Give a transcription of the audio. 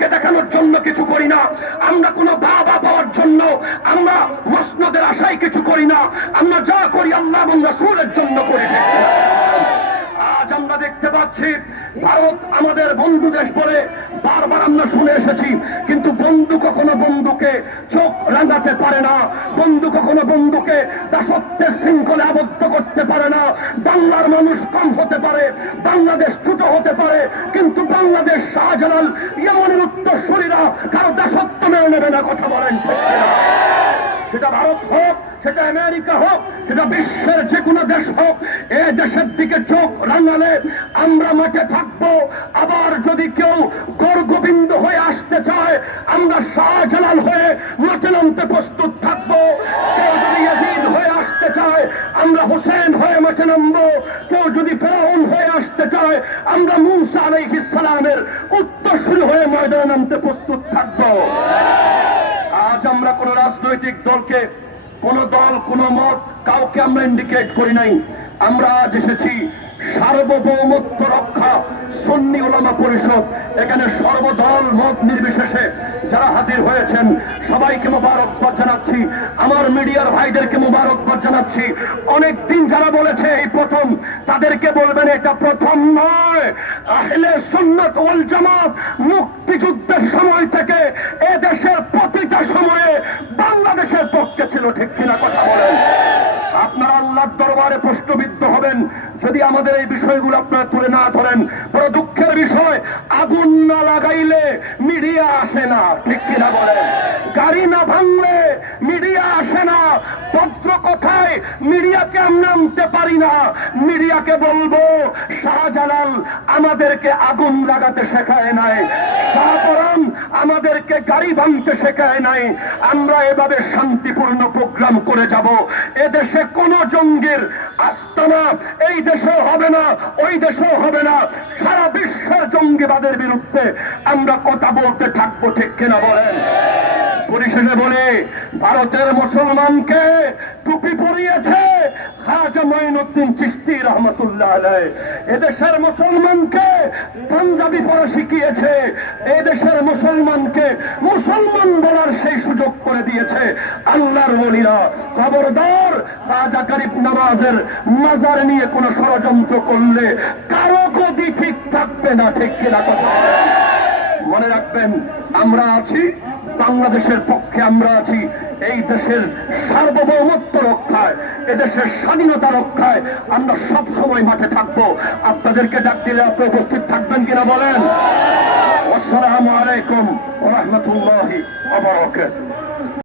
দুনিয়াকে দেখানোর জন্য কিছু করি না। আমরা কোনো বাবা পাওয়ার জন্য, আমরা মসনদের আশায় কিছু করি না। আমরা যা করি আল্লাহ এবং রসুলের জন্য করি। দেখতে পাচ্ছি, ভারত আমাদের বন্ধু দেশ বলে বারবার আমরা শুনে এসেছি। কিন্তু বন্ধু কখনো বন্ধুকে চোখ রাঙাতে পারে না। বন্ধু কখনো বন্ধুকে দাসত্বের শৃঙ্খলে আবদ্ধ করতে পারে না। বাংলার মানুষ কম হতে পারে, বাংলাদেশ ছোট হতে পারে, কিন্তু বাংলাদেশ শাহজালাল ইয়ামনের উত্তরসূরিরা কারও দাসত্ব মেনে নেবে না, কথা বলেন। ঠিক? সেটা ভারত হোক, সেটা আমেরিকা হোক, সেটা বিশ্বের যে কোনো দেশ হোক, এ দেশের দিকে চোখ রাঙালে আমরা মাঠে থাকব। আবার যদি কেউ গর্গবিন্দ হয়ে আসতে চায়, আমরা শাহজালাল হয়ে মাঠে নামতে প্রস্তুত থাকব। কেউ যদি হয়ে আসতে চায়, আমরা হোসেন হয়ে মাঠে নামবো। কেউ যদি ফেরাউন হয়ে আসতে চায়, আমরা মুসা আলাইহিস সালামের উত্তরসূরি হয়ে ময়দানে নামতে প্রস্তুত থাকব। আজ আমরা কোন রাজনৈতিক দলকে, কোন দল, কোন মত কাউকে আমরা ইন্ডিকেট করি নাই। আমরা আজ এসেছি সার্বভৌমত্ব রক্ষা সুন্নি ওলামা পরিষদ। এখানে সর্বদল মত নির্বিশেষে যারা হাজির হয়েছেন, সবাইকে মোবারকবাদ জানাচ্ছি। আমার মিডিয়ার ভাইদেরকে মোবারকবাদ জানাচ্ছি। অনেক দিন যারা বলেছে এই প্রথম, তাদেরকে বলবেন এটা প্রথম নয়। আহলে সুন্নাত ওয়াল জামাত মুক্তিযুদ্ধের সময় থেকে এ দেশের প্রতিটা সময়ে বাংলাদেশের পক্ষে ছিল ঠিক কিনা কথা বলেন আপনারা আল্লাহর দরবারে প্রশ্নবিদ্ধ হবেন। যদি আমাদের এই বিষয়গুলো আপনারা তুলে না ধরেন, বড় দুঃখের বিষয়, আগুন না লাগাইলে মিডিয়া আসে না। ঠিক কিনা বলেন? গাড়ি না ভাঙলে মিডিয়াকে আমরা পারি না। মিডিয়াকে বলব, শাহজালাল আমাদেরকে আগুন লাগাতে শেখায় নাই। আমাদেরকে গাড়ি ভাঙতে শেখায় নাই। আমরা এভাবে শান্তিপূর্ণ প্রোগ্রাম করে যাব। এদেশে কোন জঙ্গির আস্তানা এই দেশেও হবে না, ওই দেশেও হবে না। সারা বিশ্বের জঙ্গিবাদের বিরুদ্ধে আমরা কথা বলতে থাকব, ঠিক কিনা বলেন? পরিশেষে বলে, ভারতের মুসলমানকে টুপি পরিয়েছে খাজা মঈনুদ্দিন চিস্তি রহমতুল্লাহ আলাই এদেশের মুসলমানকে পাঞ্জাবি পড়া শিখিয়েছে, এদেশের মুসলমানকে মুসলমান বলার সেই সুযোগ করে দিয়েছে আল্লাহর ওলিরা। খবরদার রাজা গরিব নামাজের মাজার নিয়ে কোন ষড়যন্ত্র করলে কারও গদি ঠিক থাকবে না, ঠিক কিনা কথা। মনে রাখবেন, আমরা আছি বাংলাদেশের পক্ষে আমরা আছি, এই দেশের সার্বভৌমত্ব রক্ষায়, এদেশের স্বাধীনতা রক্ষায় আমরা সব সময় মাঠে থাকব। আপনাদেরকে ডাক দিলে আপনি উপস্থিত থাকবেন কিনা বলেন? আসসালামু আলাইকুম রহমতুল্লাহ